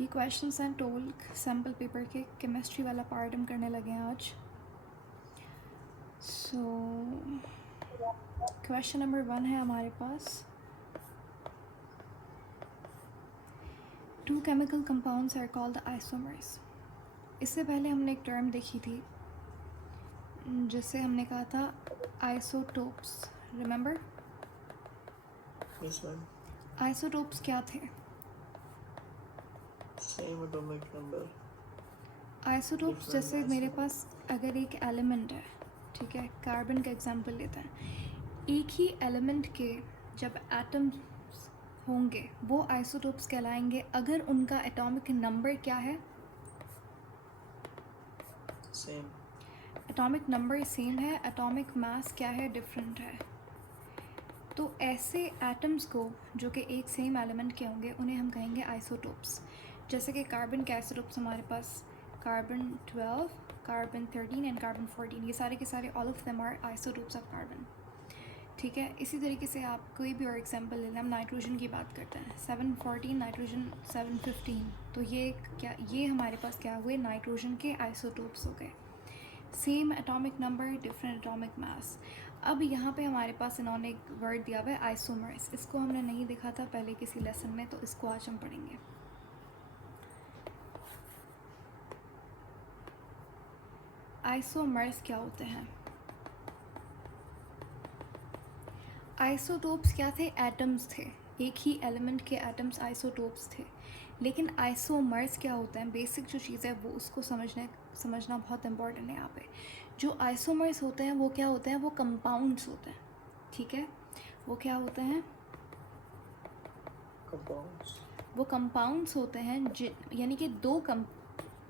ये questions and told sample paper के chemistry वाला पार्ट हम करने लगे हैं आज। सो क्वेश्चन नंबर 1 है हमारे पास, two chemical compounds are called isomers. इससे पहले हमने एक टर्म देखी थी जिससे हमने कहा था isotopes, remember? Yes, ma'am. Isotopes क्या थे? Same atomic number. Isotopes Different जैसे mass मेरे और पास अगर एक एलिमेंट है, ठीक है, कार्बन का एग्जांपल लेते हैं, एक ही एलिमेंट के जब एटम्स होंगे वो आइसोटोप्स कहलाएंगे अगर उनका एटॉमिक नंबर क्या है? same. एटॉमिक नंबर सेम है, एटॉमिक मास क्या है? डिफरेंट है। तो ऐसे एटम्स को जो कि एक सेम एलिमेंट के होंगे उन्हें हम कहेंगे आइसोटोप्स। जैसे कि कार्बन के आइसोटोप्स हमारे पास कार्बन 12, कार्बन 13 एंड कार्बन 14, ये सारे के सारे all of them are isotopes of carbon. ठीक है, इसी तरीके से आप कोई भी और एग्जांपल ले लें, हम नाइट्रोजन की बात करते हैं, 714 नाइट्रोजन 715, तो ये क्या, ये हमारे पास क्या हुए? नाइट्रोजन के आइसोटोप्स हो गए। Same atomic number, different atomic mass. अब यहाँ पे हमारे पास इन्होंने एक वर्ड दिया हुआ है आइसोमर्स, इसको हमने नहीं देखा था पहले किसी लेसन में, तो इसको आज हम पढ़ेंगे। आइसोमर्स क्या होते हैं? आइसोटोप्स क्या थे? एटम्स थे, एक ही एलिमेंट के एटम्स आइसोटोप्स थे। लेकिन आइसोमर्स क्या होता है? बेसिक जो चीज़ है वो उसको समझना बहुत इंपॉर्टेंट है यहाँ पे। जो आइसोमर्स होते हैं वो क्या होते हैं? वो कंपाउंड्स होते हैं। ठीक है, वो क्या होते हैं? Compounds. वो कंपाउंड्स होते हैं यानी कि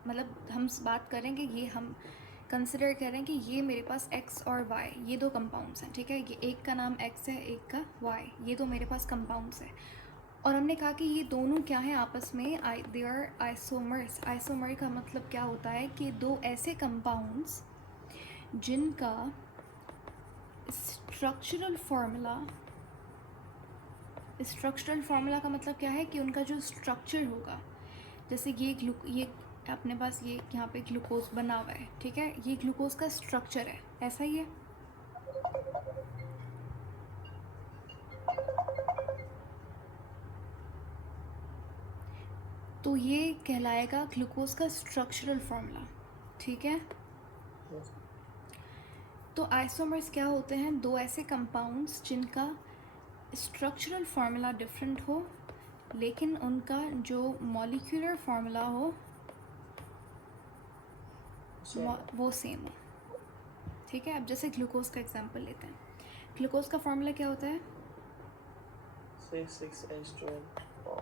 मतलब हम बात करेंगे, ये हम कंसिडर करें कि ये मेरे पास x और y, ये दो कंपाउंड्स हैं। ठीक है, ये एक का नाम x है, एक का y, ये दो मेरे पास कंपाउंड्स हैं। और हमने कहा कि ये दोनों क्या हैं आपस में? They are isomers. आइसोमर का मतलब क्या होता है कि दो ऐसे कंपाउंड्स जिनका स्ट्रक्चरल फार्मूला का मतलब क्या है कि उनका जो स्ट्रक्चर होगा, जैसे ये अपने पास ये यहाँ पे ग्लूकोज बना हुआ है, ठीक है, ये ग्लूकोज का स्ट्रक्चर है, ऐसा ही है। तो ये कहलाएगा ग्लूकोज का स्ट्रक्चरल फार्मूला। ठीक है, Yes. तो आइसोमर्स क्या होते हैं? दो ऐसे कंपाउंड्स जिनका स्ट्रक्चरल फार्मूला डिफरेंट हो लेकिन उनका जो मॉलिक्यूलर फार्मूला हो Same. वो सेम हो। ठीक है, अब जैसे ग्लूकोज का एग्जांपल लेते हैं, ग्लूकोज का फार्मूला क्या होता है? 6,6H12O.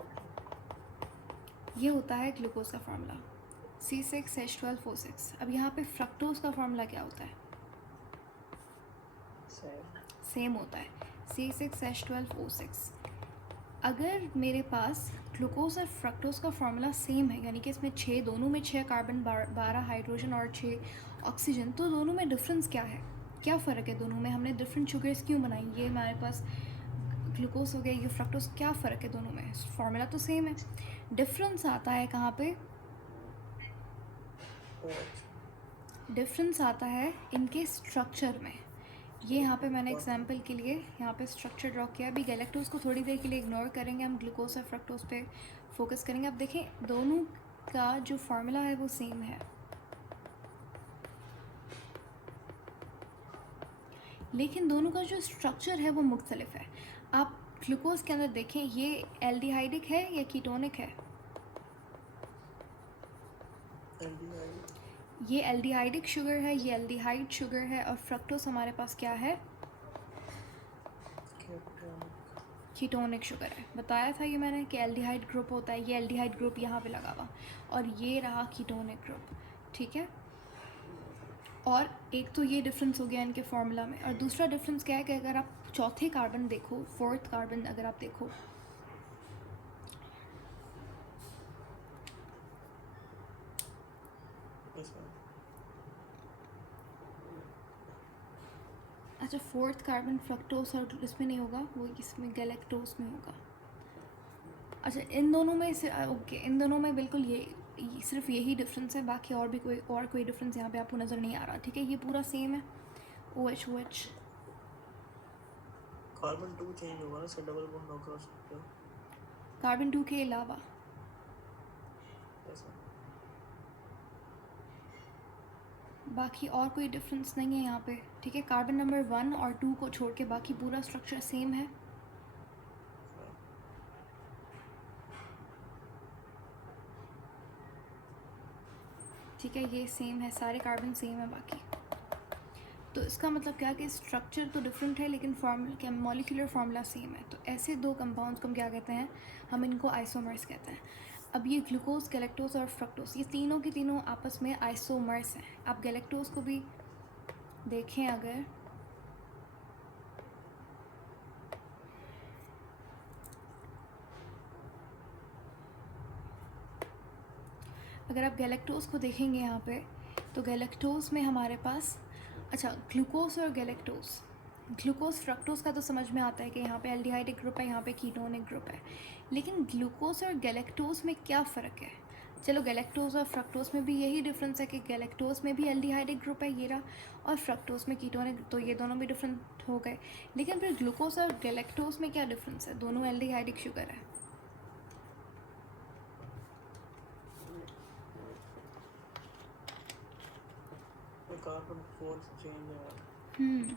ये होता है ग्लूकोज का फार्मूला, C6H12O6। अब यहाँ पे फ्रक्टोज का फार्मूला क्या होता है? Same. सेम होता है, C6H12O6। अगर मेरे पास ग्लूकोज और फ्रक्टोज का फार्मूला सेम है, यानी कि इसमें दोनों में 6 कार्बन, 12 हाइड्रोजन और 6 ऑक्सीजन, तो दोनों में डिफरेंस क्या है? क्या फ़र्क है दोनों में? हमने डिफरेंट शुगर्स क्यों बनाई? ये हमारे पास ग्लूकोज हो गया, ये फ्रक्टोज, क्या फ़र्क है दोनों में? फार्मूला तो सेम है। डिफरेंस आता है कहाँ पे? What? डिफरेंस आता है इनके स्ट्रक्चर में। ये यहाँ पे मैंने एग्जांपल के लिए यहाँ पे स्ट्रक्चर ड्रॉ किया। अभी गैलेक्टोज को थोड़ी देर के लिए इग्नोर करेंगे, हम ग्लूकोज और फ्रक्टोज पे फोकस करेंगे। अब देखें, दोनों का जो फार्मूला है वो सेम है, लेकिन दोनों का जो स्ट्रक्चर है वो मुख्तलिफ है। आप ग्लूकोज के अंदर देखें, ये एल्डिहाइडिक है या कीटोनिक है? Aldehyde. ये एल्डिहाइडिक शुगर है, ये एल्डिहाइड शुगर है। और फ्रक्टोज हमारे पास क्या है? Cationic. कीटोनिक शुगर है। बताया था ये मैंने कि एल्डिहाइड ग्रुप होता है, ये एल्डिहाइड ग्रुप यहाँ पे लगा हुआ, और ये रहा कीटोनिक ग्रुप। ठीक है, और एक तो ये डिफरेंस हो गया इनके फार्मूला में, और दूसरा डिफरेंस क्या है कि अगर आप चौथे कार्बन देखो, फोर्थ कार्बन अगर आप देखो, Yes, ma'am. अच्छा, फोर्थ कार्बन फ्रक्टोज और इसमें नहीं होगा, वो इसमें गैलेक्टोज में होगा। अच्छा, इन दोनों में से ओके, इन दोनों में बिल्कुल ये सिर्फ यही डिफरेंस है, बाकी और भी कोई डिफरेंस यहाँ पे आपको नज़र नहीं आ रहा, ठीक है? ये पूरा सेम है, OH। कार्बन 2 चेंज होगा ना, से डबल बॉन्ड होगा हो सकता है। कार्बन 2 के अलावा ऐसा बाकी और कोई डिफरेंस नहीं है यहाँ पे, ठीक है? कार्बन नंबर 1 और 2 को छोड़ के बाकी पूरा स्ट्रक्चर सेम है। हाँ। ठीक है, ये सेम है, सारे कार्बन सेम है बाकी। तो इसका मतलब क्या कि स्ट्रक्चर तो डिफरेंट है लेकिन फार्मूला मॉलिक्यूलर फार्मूला सेम है। तो ऐसे दो कंपाउंड्स को हम क्या कहते हैं? हम इनको आइसोमर्स कहते हैं। अब ये ग्लूकोज, गैलेक्टोज और फ्रक्टोज, ये तीनों की तीनों आपस में आइसोमर्स हैं। आप गैलेक्टोज को भी देखें, अगर आप गैलेक्टोज को देखेंगे यहाँ पे, तो गैलेक्टोज में हमारे पास, अच्छा, ग्लूकोज और ग्लूकोज फ्रक्टोज का तो समझ में आता है कि यहाँ पे एल्डिहाइडिक ग्रुप है, यहाँ पे कीटोनिक ग्रुप है। लेकिन ग्लूकोज और गैलेक्टोज में क्या फ़र्क है? चलो, गैलेक्टोज और फ्रक्टोज में भी यही डिफरेंस है कि गैलेक्टोज में भी एल्डिहाइडिक ग्रुप है, ये रहा, और फ्रक्टोज में कीटोनिक, तो ये दोनों भी डिफरेंट हो गए। लेकिन फिर ग्लूकोज और गैलेक्टोज में क्या डिफरेंस है? दोनों एल्डिहाइडिक शुगर है। कार्बन 4 चेंज है।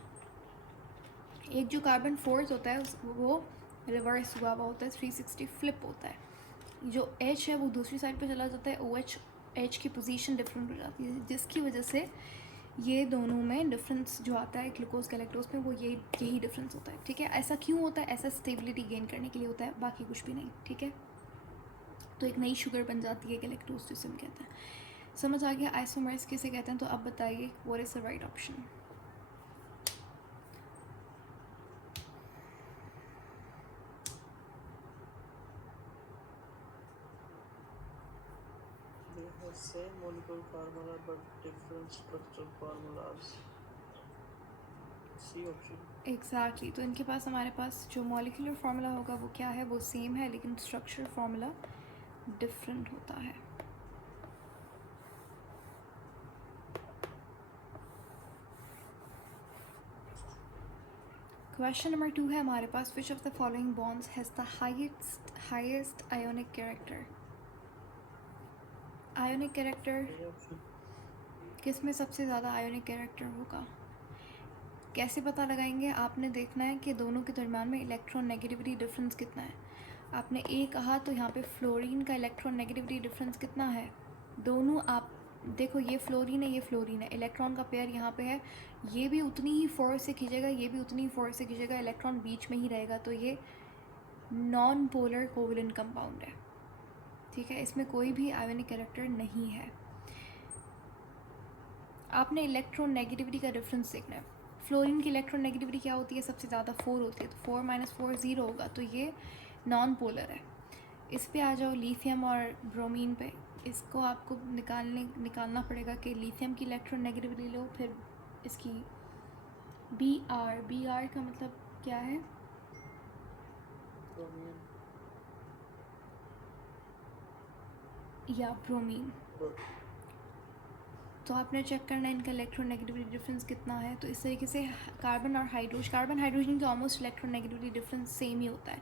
एक जो कार्बन 4 होता है वो रिवर्स हुआ हुआ होता है, 360 फ्लिप होता है। जो H है वो दूसरी साइड पे चला जाता है, OH, H की पोजीशन डिफरेंट हो जाती है, जिसकी वजह से ये दोनों में डिफरेंस जो आता है ग्लूकोज गैलेक्टोज में, वो यही डिफरेंस होता है, ठीक है? ऐसा क्यों होता है? ऐसा स्टेबिलिटी गेन करने के लिए होता है, बाकी कुछ भी नहीं, ठीक है? तो एक नई शुगर बन जाती है गैलेक्टोज, जिसे हम कहते हैं। समझ आ गया आइसोमर्स किसे कहते हैं? तो अब बताइए, what is the right option? They have same molecular formula but different structural formulas. C option. Exactly तो इनके पास, हमारे पास जो मॉलिक्यूलर फार्मूला होगा वो क्या है? वो सेम है, लेकिन स्ट्रक्चर फार्मूला डिफरेंट होता है। क्वेश्चन नंबर 2 है हमारे पास, which of the following bonds has the highest ionic character? Ionic character A option. किस में सबसे ज़्यादा आयोनिक कैरेक्टर होगा? कैसे पता लगाएंगे? आपने देखना है कि दोनों के दरम्यान में इलेक्ट्रॉन नेगेटिविटी डिफरेंस कितना है। आपने ए कहा तो यहाँ पे फ्लोरीन का इलेक्ट्रॉन नेगेटिविटी डिफरेंस कितना है? दोनों आप देखो, ये फ्लोरीन है, ये फ्लोरीन है, इलेक्ट्रॉन का पेयर यहाँ पे है, ये भी उतनी ही फोर्स से खींचेगा, ये भी उतनी ही फोर्स से खींचेगा, इलेक्ट्रॉन बीच में ही रहेगा, तो ये नॉन पोलर कोवलेंट कंपाउंड है, ठीक है? इसमें कोई भी आयोनिक कैरेक्टर नहीं है। आपने इलेक्ट्रॉन नेगेटिविटी का डिफरेंस देखना है। फ्लोरीन की इलेक्ट्रॉन नेगेटिविटी क्या होती है? सबसे ज़्यादा 4 होती है, तो 4 - 4 0 होगा, तो ये नॉन पोलर है। इस पे आ जाओ, लिथियम और ब्रोमीन पे। इसको आपको निकालना पड़ेगा कि लिथियम की इलेक्ट्रॉन नेगेटिविटी लो, फिर इसकी बी आर का मतलब क्या है? Bromine. या ब्रोमीन। Bro- तो आपने चेक करना है इनका इलेक्ट्रॉन नेगेटिविटी डिफरेंस कितना है। तो इस तरीके से कार्बन हाइड्रोजन का almost electron negativity difference same ही होता है।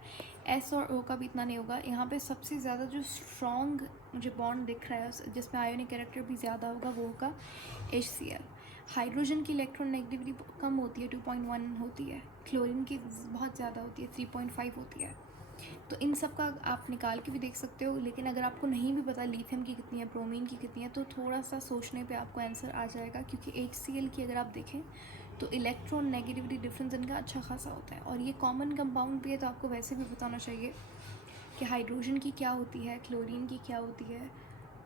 एस और ओ का भी इतना नहीं होगा। यहाँ पे सबसे ज़्यादा जो स्ट्रॉन्ग मुझे बॉन्ड दिख रहा है जिसमें आयोनिक कैरेक्टर भी ज़्यादा होगा, वो होगा HCl। हाइड्रोजन की इलेक्ट्रॉन नेगेटिविटी कम होती है, 2.1 होती है। क्लोरीन की बहुत ज़्यादा होती है, 3.5 होती है। तो इन सब का आप निकाल के भी देख सकते हो, लेकिन अगर आपको नहीं भी पता लिथियम की कितनी है, ब्रोमीन की कितनी है, तो थोड़ा सा सोचने पे आपको आंसर आ जाएगा, क्योंकि HCl की अगर आप देखें तो इलेक्ट्रॉन नेगेटिविटी डिफरेंस इनका अच्छा खासा होता है, और ये कॉमन कंपाउंड भी है, तो आपको वैसे भी बताना चाहिए कि हाइड्रोजन की क्या होती है, क्लोरीन की क्या होती है,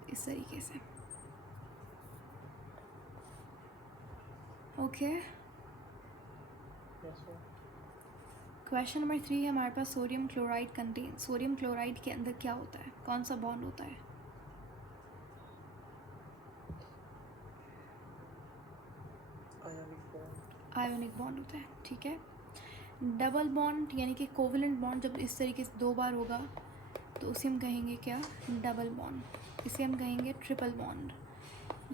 इस तरीके से। Okay, Yes, sir. Question number 3 है हमारे पास, sodium chloride content. Sodium chloride के अंदर क्या होता है? कौन सा बॉन्ड होता है? Ionic bond. आयोनिक बॉन्ड होता है, ठीक है? डबल बॉन्ड यानी कि कोवलेंट बॉन्ड जब इस तरीके से 2 बार होगा तो उसे हम कहेंगे क्या, डबल बॉन्ड। इसे हम कहेंगे ट्रिपल बॉन्ड।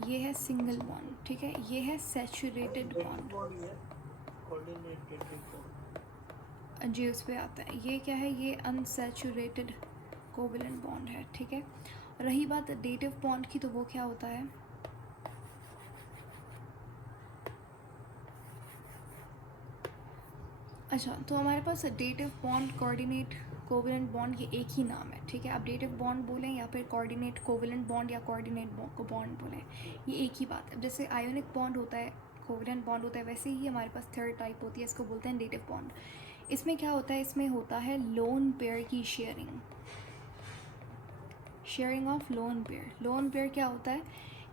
ये है सिंगल बॉन्ड, ठीक है। ये है सैचुरेटेड बॉन्ड, बॉडी है कोऑर्डिनेटेड बॉन्ड। जी उस पर आता है। ये क्या है, ये अनसैचुरेटेड कोवेलेंट बॉन्ड है, ठीक है। रही बात डेटिव बॉन्ड की, तो वो क्या होता है, अच्छा तो हमारे पास dative bond, coordinate covalent bond, ये एक ही नाम है, ठीक है। आप डेटिव बॉन्ड बोलें या फिर कोऑर्डिनेट कोवेलेंट बॉन्ड या कोऑर्डिनेट बॉन्ड बोलें, ये एक ही बात है। जैसे आयोनिक बॉन्ड होता है, कोवेलेंट बॉन्ड होता है, वैसे ही हमारे पास थर्ड टाइप होती है, इसको बोलते हैं डेटिव बॉन्ड। इसमें क्या होता है, इसमें होता है लोन पेयर की sharing, sharing of lone pair. Lone pair क्या होता है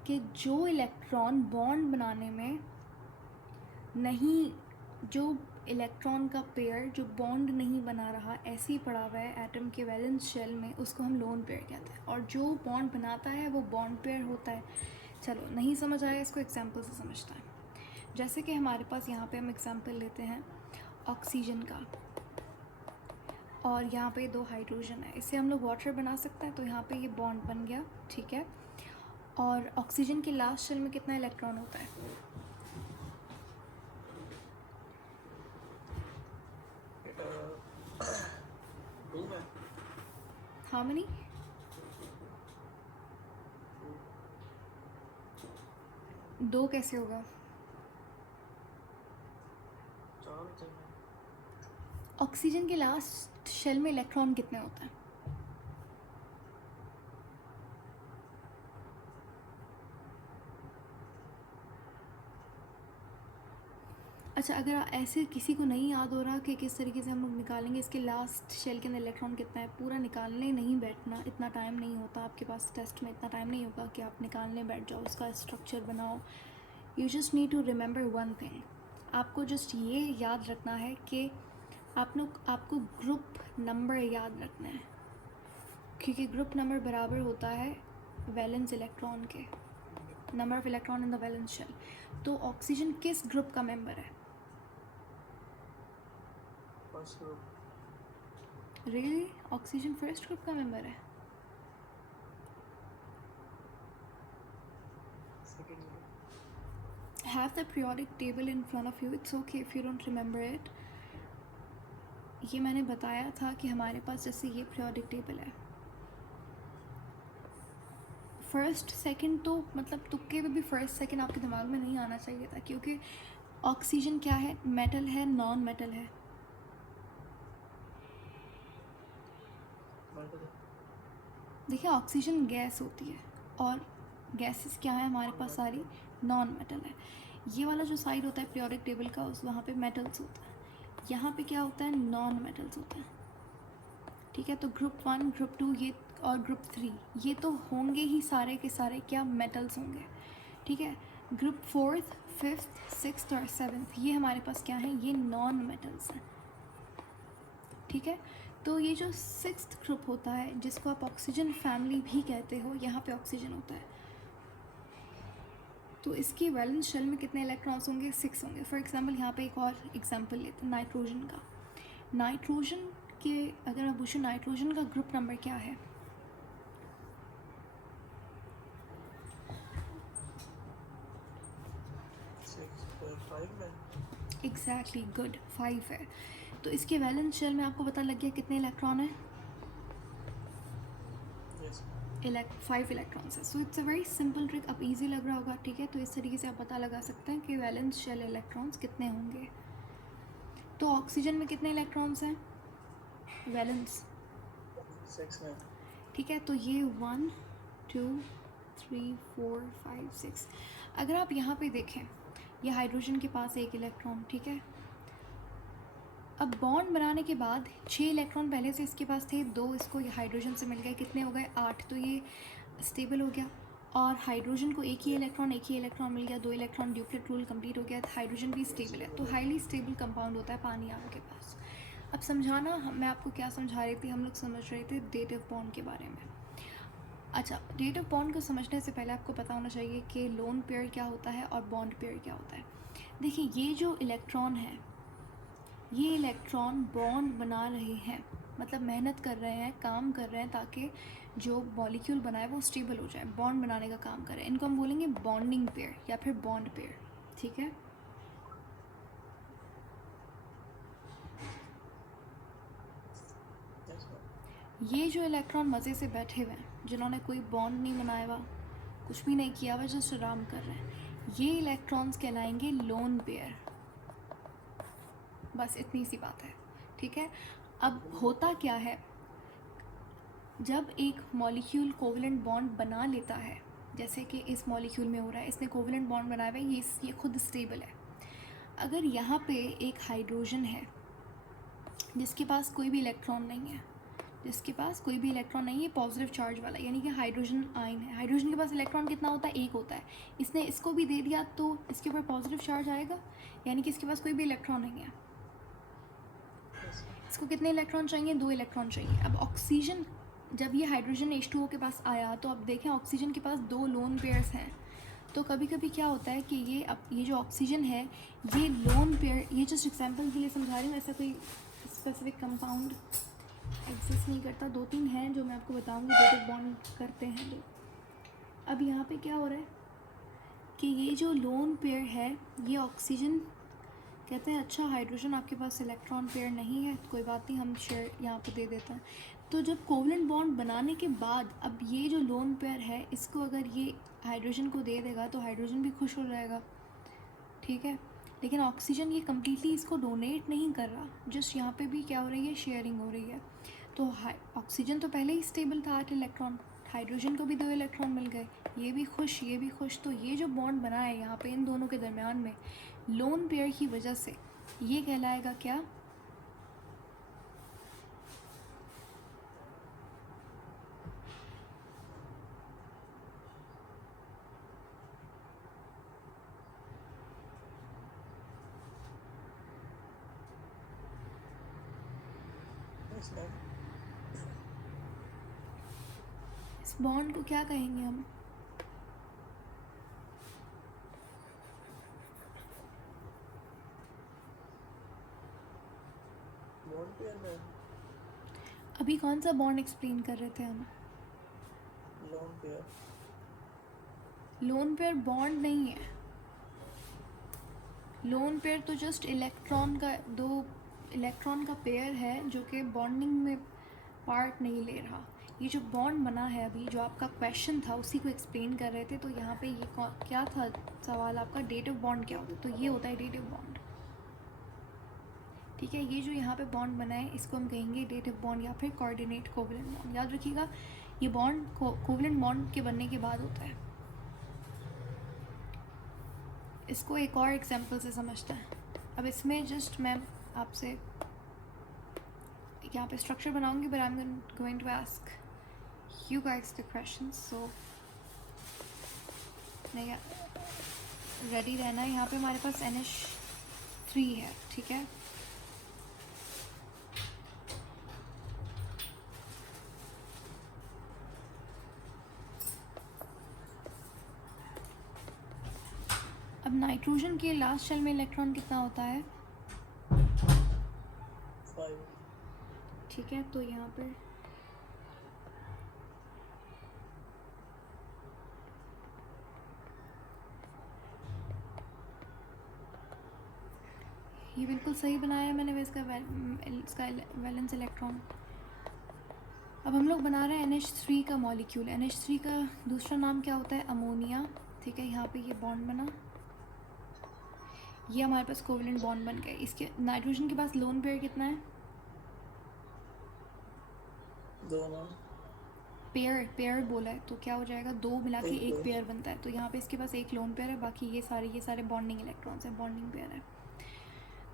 कि जो इलेक्ट्रॉन बॉन्ड बनाने में नहीं, जो इलेक्ट्रॉन का पेयर जो बॉन्ड नहीं बना रहा, ऐसे ही पड़ा हुआ है एटम के वैलेंस शेल में, उसको हम लोन पेयर कहते हैं। और जो बॉन्ड बनाता है वो बॉन्ड पेयर होता है। चलो नहीं समझ आया, इसको एग्जांपल से समझता है। जैसे कि हमारे पास यहाँ पे हम एग्जांपल लेते हैं ऑक्सीजन का, और यहाँ पे 2 हाइड्रोजन है, इससे हम लोग वाटर बना सकते हैं। तो यहाँ पे ये बॉन्ड बन गया, ठीक है। और ऑक्सीजन के लास्ट शेल में कितना इलेक्ट्रॉन होता है, टू में हाउ मनी, 2 कैसे होगा, चार थे। ऑक्सीजन के लास्ट शेल में इलेक्ट्रॉन कितने होते हैं, अच्छा अगर ऐसे किसी को नहीं याद हो रहा कि किस तरीके से हम लोग निकालेंगे इसके लास्ट शेल के अंदर इलेक्ट्रॉन कितना है, पूरा निकालने नहीं बैठना, इतना टाइम नहीं होता आपके पास, टेस्ट में इतना टाइम नहीं होगा कि आप निकालने बैठ जाओ, उसका स्ट्रक्चर बनाओ। You just need to remember one thing, आपको जस्ट ये याद रखना है कि आपको ग्रुप नंबर याद रखना है, क्योंकि ग्रुप नंबर बराबर होता है वैलेंस इलेक्ट्रॉन के, number of electron in the valence shell. तो ऑक्सीजन किस ग्रुप का मेंबर है, first group, really oxygen first group का मेंबर है, second group. have the periodic table in front of you, it's okay if you don't remember it। ये मैंने बताया था कि हमारे पास जैसे ये periodic table है, फर्स्ट सेकंड तो मतलब तुक्के में भी फर्स्ट सेकंड आपके दिमाग में नहीं आना चाहिए था, क्योंकि ऑक्सीजन क्या है, मेटल है, नॉन मेटल है, देखिए ऑक्सीजन गैस होती है और गैसेस क्या है हमारे पास सारी नॉन मेटल है। ये वाला जो साइड होता है पीरियोडिक टेबल का, उस वहाँ पे मेटल्स होता है, यहाँ पे क्या होता है, नॉन मेटल्स होता है, ठीक है। तो ग्रुप 1, ग्रुप 2 ये और ग्रुप 3 ये तो होंगे ही सारे के सारे क्या, मेटल्स होंगे, ठीक है। ग्रुप 4th, 5th, 6th और 7th ये हमारे पास क्या है, ये नॉन मेटल्स हैं, ठीक है। तो ये जो 6th ग्रुप होता है, जिसको आप ऑक्सीजन फैमिली भी कहते हो, यहाँ पे ऑक्सीजन होता है, तो इसकी वैलेंस शेल में कितने इलेक्ट्रॉन्स होंगे, 6 होंगे। फॉर एग्जांपल यहाँ पे एक और एग्जांपल लेते हैं नाइट्रोजन का। नाइट्रोजन के अगर मैं पूछूँ नाइट्रोजन का ग्रुप नंबर क्या है, एग्जैक्टली गुड, 5 है। तो इसके वैलेंस शेल में आपको पता लग गया कितने इलेक्ट्रॉन है, 5 इलेक्ट्रॉन्स है। So it's a very simple trick, अब इजी लग रहा होगा, ठीक है। तो इस तरीके से आप पता लगा सकते हैं कि वैलेंस शेल इलेक्ट्रॉन्स कितने होंगे। तो ऑक्सीजन में कितने इलेक्ट्रॉन्स हैं, वैलेंस 6 में, ठीक है। तो ये 1 2 3 4 5 6, अगर आप यहाँ पे देखें, ये हाइड्रोजन के पास 1 इलेक्ट्रॉन, ठीक है। अब बॉन्ड बनाने के बाद 6 इलेक्ट्रॉन पहले से इसके पास थे, 2 इसको ये हाइड्रोजन से मिल गए, कितने हो गए, 8। तो ये स्टेबल हो गया। और हाइड्रोजन को एक ही इलेक्ट्रॉन मिल गया, 2 इलेक्ट्रॉन, ड्यूप्लेट रूल कंप्लीट हो गया, हाइड्रोजन भी स्टेबल है। तो हाईली स्टेबल कंपाउंड होता है पानी आपके पास। अब समझाना, मैं आपको क्या समझा रही थी, हम लोग समझ रहे थे डेटिव बॉन्ड के बारे में। अच्छा, डेटिव बॉन्ड को समझने से पहले आपको पता होना चाहिए कि लोन पेयर क्या होता है और बॉन्ड पेयर क्या होता है। देखिए ये जो इलेक्ट्रॉन है, ये इलेक्ट्रॉन बॉन्ड बना रहे हैं, मतलब मेहनत कर रहे हैं, काम कर रहे हैं ताकि जो मॉलिक्यूल बना है वो स्टेबल हो जाए, बॉन्ड बनाने का काम करें। इनको हम बोलेंगे बॉन्डिंग पेयर या फिर बॉन्ड पेयर, ठीक है। Yes, ma'am. ये जो इलेक्ट्रॉन मज़े से बैठे हुए हैं, जिन्होंने कोई बॉन्ड नहीं बनाया हुआ, कुछ भी नहीं किया हुआ, जस्ट आराम कर रहे हैं, ये इलेक्ट्रॉन्स कहलाएंगे लोन पेयर। बस इतनी सी बात है, ठीक है। अब होता क्या है, जब एक मॉलिक्यूल कोवलेंट बॉन्ड बना लेता है, जैसे कि इस मॉलिक्यूल में हो रहा है, इसने कोवलेंट बॉन्ड बनाया हुआ है, ये खुद स्टेबल है। अगर यहाँ पे एक हाइड्रोजन है जिसके पास कोई भी इलेक्ट्रॉन नहीं है, जिसके पास कोई भी इलेक्ट्रॉन नहीं है, पॉजिटिव चार्ज वाला, यानी कि हाइड्रोजन आयन है। हाइड्रोजन के पास इलेक्ट्रॉन कितना होता है? एक होता है। इसने इसको भी दे दिया तो इसके ऊपर पॉजिटिव चार्ज आएगा, यानी कि इसके पास कोई भी इलेक्ट्रॉन नहीं है। Yes. इसको कितने इलेक्ट्रॉन चाहिए? 2 इलेक्ट्रॉन चाहिए। अब ऑक्सीजन, जब ये हाइड्रोजन H2O के पास आया तो अब देखें ऑक्सीजन के पास 2 लोन पेयर्स हैं। तो कभी कभी क्या होता है कि ये जो ऑक्सीजन है, ये लोन पेयर, ये जस्ट एग्जांपल के लिए समझा रही हूँ, ऐसा कोई स्पेसिफिक कंपाउंड एग्जिस्ट नहीं करता। 2-3 हैं जो मैं आपको बताऊंगी, डेटिव बॉन्ड करते हैं जो। अब यहाँ पे क्या हो रहा है कि ये जो लोन पेयर है, ये ऑक्सीजन कहते हैं अच्छा हाइड्रोजन आपके पास इलेक्ट्रॉन पेयर नहीं है, कोई बात नहीं, हम शेयर यहाँ पे दे देते हैं। तो जब कोवलेंट बॉन्ड बनाने के बाद अब ये जो लोन पेयर है, इसको अगर ये हाइड्रोजन को दे देगा तो हाइड्रोजन भी खुश हो जाएगा, ठीक है। लेकिन ऑक्सीजन ये कम्प्लीटली इसको डोनेट नहीं कर रहा, जस्ट यहाँ पे भी क्या हो रही है, शेयरिंग हो रही है। तो ऑक्सीजन तो पहले ही स्टेबल था 8 इलेक्ट्रॉन, हाइड्रोजन को भी 2 इलेक्ट्रॉन मिल गए, ये भी खुश, ये भी खुश। तो ये जो बॉन्ड बना है यहाँ पे इन दोनों के दरमियान में लोन पेयर की वजह से, ये कहलाएगा क्या? Yes, ma'am. इस बॉन्ड को क्या कहेंगे हम? Bond pair, ma'am. अभी कौन सा बॉन्ड एक्सप्लेन कर रहे थे हम? Lone pair. Lone pair bond नहीं है। लोन पेयर तो जस्ट इलेक्ट्रॉन का, 2 इलेक्ट्रॉन का पेयर है जो कि बॉन्डिंग में पार्ट नहीं ले रहा। ये जो बॉन्ड बना है अभी, जो आपका क्वेश्चन था उसी को एक्सप्लेन कर रहे थे। तो यहाँ पे ये क्या था सवाल आपका? डेटिव बॉन्ड क्या होता है? तो ये होता है डेटिव बॉन्ड, ठीक है। ये जो यहाँ पे बॉन्ड बना है इसको हम कहेंगे डेटिव बॉन्ड या फिर कोऑर्डिनेट कोवलेंट बॉन्ड। याद रखिएगा, ये बॉन्ड कोवलेंट बॉन्ड के बनने के बाद होता है। इसको एक और एग्जांपल से समझते हैं। अब इसमें जस्ट मैं आपसे यहाँ पे स्ट्रक्चर बनाऊंगी, but I am going to ask you guys the questions, so नहीं रेडी रहना। यहाँ पे हमारे पास NH3 है, ठीक है। अब नाइट्रोजन के लास्ट शेल में इलेक्ट्रॉन कितना होता है? 5. ठीक है, तो यहाँ पे ये बिल्कुल सही बनाया है मैंने इसका वैलेंस इलेक्ट्रॉन। अब हम लोग बना रहे हैं NH3 का मॉलिक्यूल। NH3 का दूसरा नाम क्या होता है? अमोनिया, ठीक है। यहाँ पे ये बॉन्ड बना, ये हमारे पास कोवलेंट बॉन्ड बन गए। इसके नाइट्रोजन के पास लोन पेयर कितना है? 2, ma'am. पेयर बोला है तो क्या हो जाएगा? 2 मिला के एक एक पेयर। पेयर बनता है। तो यहाँ पे इसके पास एक लोन पेयर है, बाकी ये सारे बॉन्डिंग इलेक्ट्रॉन्स हैं, बॉन्डिंग पेयर है।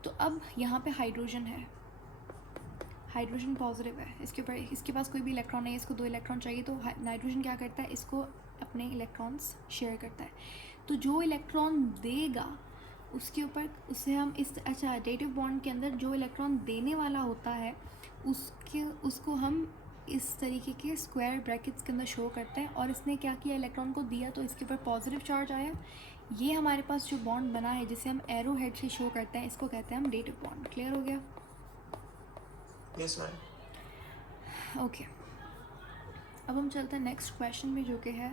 तो अब यहाँ पे हाइड्रोजन है, हाइड्रोजन पॉजिटिव है, इसके ऊपर इसके पास कोई भी इलेक्ट्रॉन नहीं है, इसको 2 इलेक्ट्रॉन चाहिए। तो नाइट्रोजन क्या करता है? इसको अपने इलेक्ट्रॉन्स शेयर करता है। तो जो इलेक्ट्रॉन देगा उसके ऊपर उससे हम अच्छा डेटिव बॉन्ड के अंदर जो इलेक्ट्रॉन देने वाला होता है उसको हम इस तरीके के स्क्वायर ब्रैकेट्स के अंदर शो करते हैं। और इसने क्या किया? इलेक्ट्रॉन को दिया तो इसके ऊपर पॉजिटिव चार्ज आया। ये हमारे पास जो बॉन्ड बना है जिसे हम एरो हेड से शो करते हैं, इसको कहते हैं हम डेटिव बॉन्ड। क्लियर हो गया? Yes, ma'am. ओके, अब हम चलते हैं नेक्स्ट क्वेश्चन में, जो कि है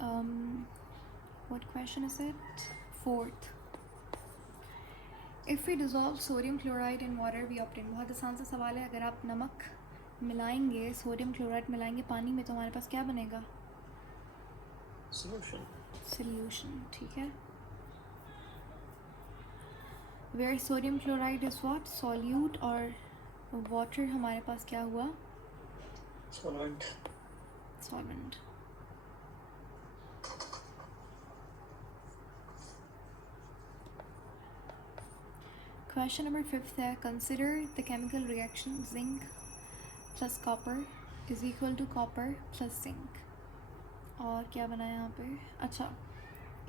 what question is it, fourth. If we dissolve sodium chloride in water we obtain. बहुत आसान सा सवाल है। अगर आप नमक मिलाएंगे, सोडियम क्लोराइड मिलाएंगे पानी में, तो हमारे पास क्या बनेगा? सॉल्यूशन। सॉल्यूशन, ठीक है। Where sodium chloride is what, solute, और वाटर हमारे पास क्या हुआ? सॉल्वेंट। सॉल्वेंट। क्वेश्चन नंबर 5 है, consider the chemical reaction zinc plus copper is equal to copper plus zinc. और क्या बना है यहाँ पे? अच्छा,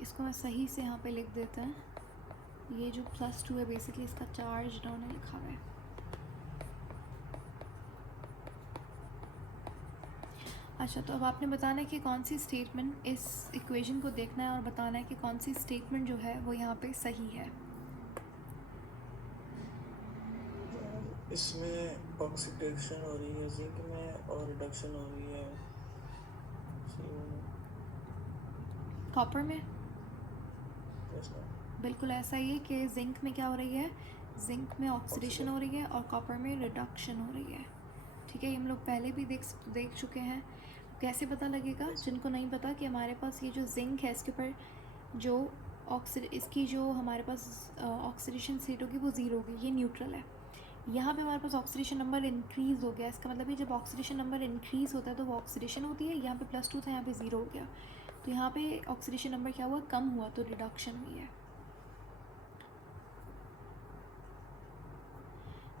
इसको मैं सही से यहाँ पे लिख देते हैं। ये जो +2 है बेसिकली इसका चार्ज डाउन है लिखा हुआ है। अच्छा, तो अब आपने बताना है कि कौन सी स्टेटमेंट, इस इक्वेशन को देखना है और बताना है कि कौन सी स्टेटमेंट जो है वो यहाँ पे सही है। इसमें ऑक्सीडेशन हो रही है जिंक में और रिडक्शन हो रही है कॉपर में yes, बिल्कुल ऐसा ही है कि जिंक में क्या हो रही है, जिंक में ऑक्सीडेशन हो रही है और कॉपर में रिडक्शन हो रही है। ठीक है, ये हम लोग पहले भी देख चुके हैं। कैसे पता लगेगा? जिनको नहीं पता कि हमारे पास ये जो जिंक है इसके ऊपर जो इसकी जो हमारे पास ऑक्सीडेशन स्टेट होगी वो 0 होगी, ये न्यूट्रल है। यहाँ पे हमारे पास ऑक्सीडेशन नंबर इंक्रीज़ हो गया, इसका मतलब है जब ऑक्सीडेशन नंबर इंक्रीज़ होता है तो वो ऑक्सीडेशन होती है। यहाँ पे +2 था, यहाँ पे 0 हो गया, तो यहाँ पे ऑक्सीडेशन नंबर क्या हुआ, कम हुआ, तो रिडक्शन हुई है।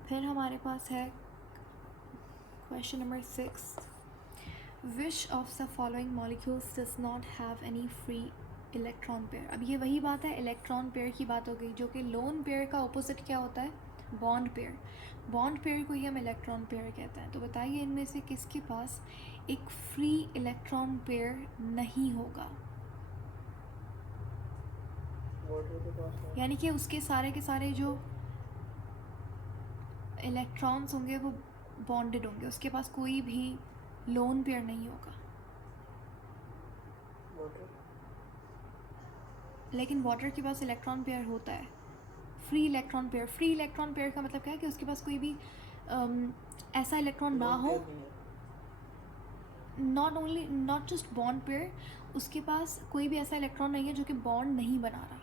फिर हमारे पास है question number 6, which of the following molecules does not have any free electron pair. अब ये वही बात है, इलेक्ट्रॉन पेयर की बात हो गई, जो कि लोन पेयर का ऑपोजिट क्या होता है, बॉन्ड पेयर। बॉन्ड पेयर को ही हम इलेक्ट्रॉन पेयर कहते हैं। तो बताइए इनमें से किसके पास एक फ्री इलेक्ट्रॉन पेयर नहीं होगा, यानी कि उसके सारे के सारे जो इलेक्ट्रॉन्स होंगे वो बॉन्डेड होंगे, उसके पास कोई भी लोन पेयर नहीं होगा। लेकिन वाटर के पास इलेक्ट्रॉन पेयर होता है, free electron pair. Free electron pair का मतलब क्या है कि उसके पास कोई भी ऐसा इलेक्ट्रॉन ना हो, नॉट जस्ट बॉन्ड पेयर, उसके पास कोई भी ऐसा इलेक्ट्रॉन नहीं है जो कि बॉन्ड नहीं बना रहा।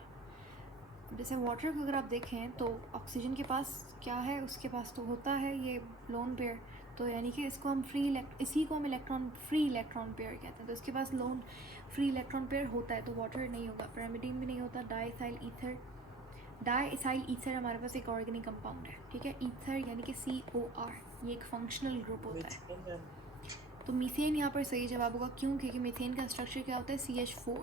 जैसे वाटर को अगर आप देखें तो ऑक्सीजन के पास क्या है, उसके पास तो होता है ये लोन पेयर, तो यानी कि इसको हम इसी को हम फ्री इलेक्ट्रॉन पेयर कहते हैं। तो इसके पास फ्री इलेक्ट्रॉन पेयर होता है, तो वाटर नहीं होगा, पैरामीडीन भी नहीं होता। डाईइथाइल ईथर हमारे पास एक ऑर्गेनिक कंपाउंड है, ठीक है। ईथर यानी कि COR, ये एक फंक्शनल ग्रुप होता है। तो मीथेन यहाँ पर सही जवाब होगा, क्यों? क्योंकि मीथेन का स्ट्रक्चर क्या होता है, CH4,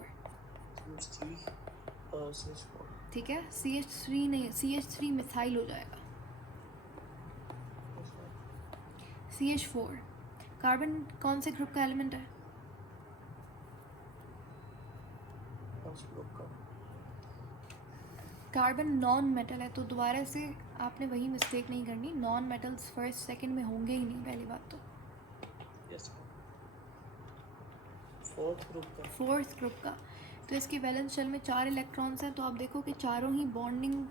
ठीक है। CH3 नहीं, CH3 मिथाइल हो जाएगा। CH4 कार्बन कौन से ग्रुप का एलिमेंट है? कार्बन नॉन मेटल है, तो दोबारा से आपने वही मिस्टेक नहीं करनी, नॉन मेटल्स फर्स्ट सेकंड में होंगे ही नहीं, पहली बात तो। फोर्थ ग्रुप का, तो इसकी वैलेंस शेल में 4 इलेक्ट्रॉन्स हैं, तो आप देखो कि चारों ही बॉन्डिंग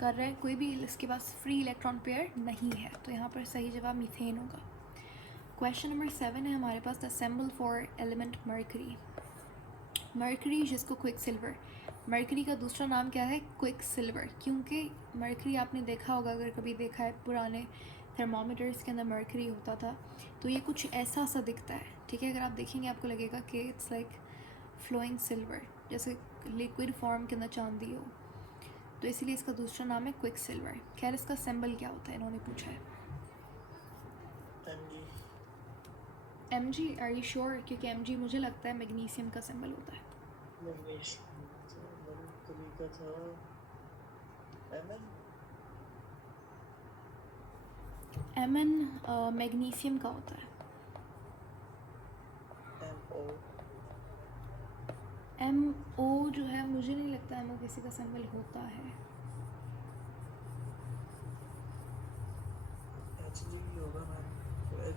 कर रहे हैं, कोई भी इसके पास फ्री इलेक्ट्रॉन पेयर नहीं है, तो यहाँ पर सही जवाब मीथेन होगा। क्वेश्चन नंबर 7 है हमारे पास, the symbol for element mercury. Mercury जिसको क्विक सिल्वर, मर्करी का दूसरा नाम क्या है, क्विक सिल्वर, क्योंकि मर्करी आपने देखा होगा, अगर कभी देखा है पुराने थर्मामीटर्स के अंदर मर्करी होता था, तो ये कुछ ऐसा सा दिखता है, ठीक है। अगर आप देखेंगे आपको लगेगा कि इट्स लाइक फ्लोइंग सिल्वर, जैसे लिक्विड फॉर्म के अंदर चांदी हो, तो इसीलिए इसका दूसरा नाम है क्विक सिल्वर। खैर इसका सिंबल क्या होता है, इन्होंने पूछा है। Mg, are you sure? क्योंकि Mg मुझे लगता है मैग्नीशियम का सिंबल होता है। Mn मैग्नीशियम का होता है। MO जो है मुझे नहीं लगता MO किसी का सिंबल होता है।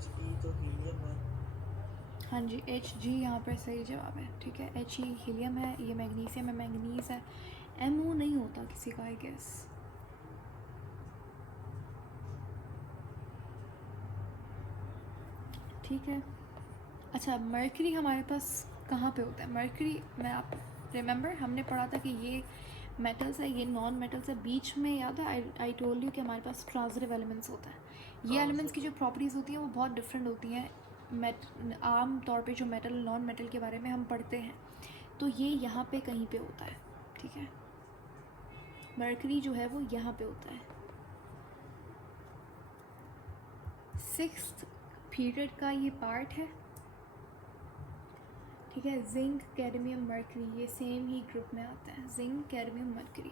He तो हीलियम है। हाँ जी, Hg यहाँ पर सही जवाब है। ठीक है, He हीलियम है, ये मैग्नीशियम है, मैंगनीज है। Mo नहीं होता किसी का, आई गेस। ठीक है। अच्छा, मर्करी हमारे पास कहाँ पे होता है? मर्करी मैं आप रिमेंबर हमने पढ़ा था कि ये मेटल्स है, ये नॉन मेटल्स है। बीच में याद है आई टोल्ड यू कि हमारे पास ट्रांजिटिव एलिमेंट्स होता है। ये एलिमेंट्स की जो प्रॉपर्टीज़ होती हैं वो बहुत डिफरेंट होती हैं आम तौर पे जो मेटल नॉन मेटल के बारे में हम पढ़ते हैं। तो ये यहाँ पे कहीं पे होता है। ठीक है, मर्करी जो है वो यहाँ पे होता है। 6th पीरियड का ये पार्ट है। ठीक है, जिंक, कैडमियम, मर्करी ये सेम ही ग्रुप में आता है, जिंक, कैडमियम, मर्करी।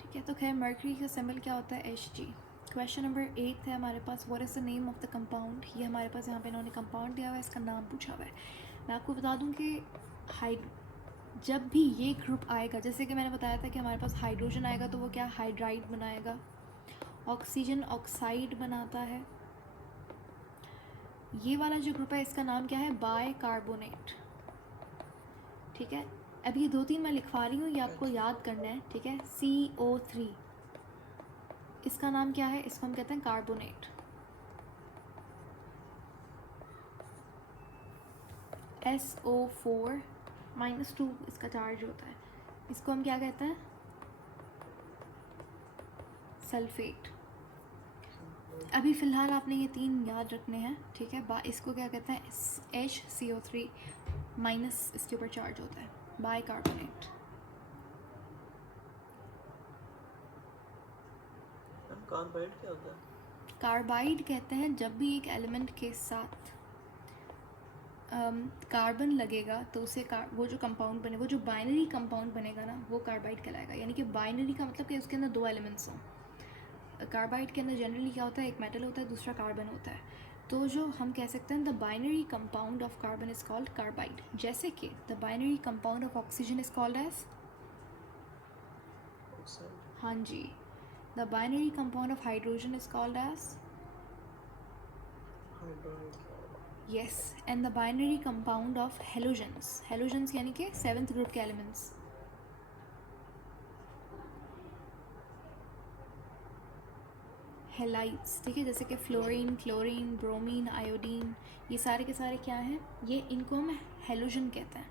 ठीक है, तो खैर मर्करी का सिंबल क्या होता है? Hg। क्वेश्चन नंबर 8 है हमारे पास, what is the name of the compound. ये हमारे पास यहाँ पे इन्होंने कंपाउंड दिया हुआ है, इसका नाम पूछा हुआ है। मैं आपको बता दूँ कि जब भी ये ग्रुप आएगा, जैसे कि मैंने बताया था कि हमारे पास हाइड्रोजन आएगा तो वो क्या हाइड्राइड बनाएगा, ऑक्सीजन ऑक्साइड बनाता है। ये वाला जो ग्रुप है इसका नाम क्या है? Bicarbonate. ठीक है, अभी ये 2-3 मैं लिखवा रही हूँ, ये आपको याद करना है। ठीक है, CO3 इसका नाम क्या है? इसको हम कहते हैं कार्बोनेट। SO4 -2 इसका चार्ज होता है, इसको हम क्या कहते हैं? सल्फेट। अभी फ़िलहाल आपने ये 3 याद रखने हैं। ठीक है, इसको क्या कहते हैं? HCO3 माइनस इसके ऊपर चार्ज होता है, बाय कार्बोनेट। कार्बाइड क्या होता है? कार्बाइड कहते हैं जब भी एक एलिमेंट के साथ कार्बन लगेगा तो उसे वो जो कंपाउंड बने, वो जो बाइनरी कंपाउंड बनेगा ना, वो कार्बाइड कहलाएगा। यानी कि बाइनरी का मतलब कि उसके अंदर 2 एलिमेंट्स हों। कार्बाइड के अंदर जनरली क्या होता है? एक मेटल होता है, दूसरा कार्बन होता है। तो जो हम कह सकते हैं the binary compound of carbon is called carbide. जैसे कि the binary compound of oxygen is called as, हाँ जी, the binary compound of hydrogen is called as, yes, and the binary compound of halogens यानी कि 7th group के elements. Halides. ठीक है, जैसे कि फ्लोरीन, क्लोरीन, ब्रोमीन, आयोडीन, ये सारे के सारे क्या हैं? ये इनको हम हेलोजन कहते हैं।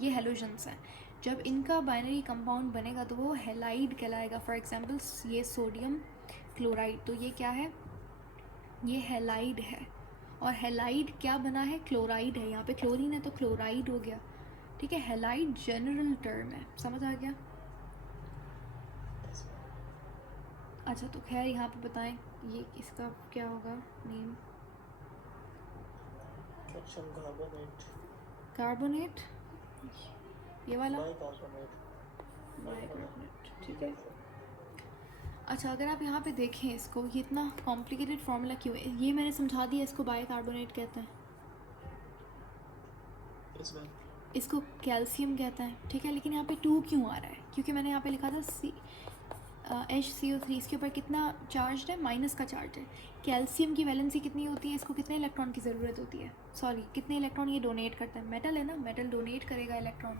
ये हेलोजन्स हैं। जब इनका बाइनरी कंपाउंड बनेगा तो वो हेलाइड कहलाएगा। फॉर एग्जांपल ये सोडियम क्लोराइड, तो ये क्या है? ये हेलाइड है। और हेलाइड क्या बना है? क्लोराइड है। यहाँ पे क्लोरीन है तो क्लोराइड हो गया। ठीक है, हेलाइड जनरल टर्म है, समझ आ गया? अच्छा, तो खैर यहाँ पे बताएं ये इसका क्या होगा नेम? कार्बोनेट, ये वाला बाइकार्बोनेट। ठीक है। अच्छा, अगर आप यहाँ पे देखें इसको, ये इतना कॉम्प्लिकेटेड फार्मूला क्यों है? ये मैंने समझा दिया, इसको बाइकार्बोनेट कहते हैं, इसको कैल्शियम कहता है। ठीक है, लेकिन यहाँ पे 2 क्यों आ रहा है? क्योंकि मैंने यहाँ पे लिखा था HCO3, इसके ऊपर कितना चार्ज है? माइनस का चार्ज है। कैल्शियम की वैलेंसी कितनी होती है? इसको कितने इलेक्ट्रॉन की ज़रूरत होती है? सॉरी, कितने इलेक्ट्रॉन ये डोनेट करता है? मेटल है ना, मेटल डोनेट करेगा इलेक्ट्रॉन।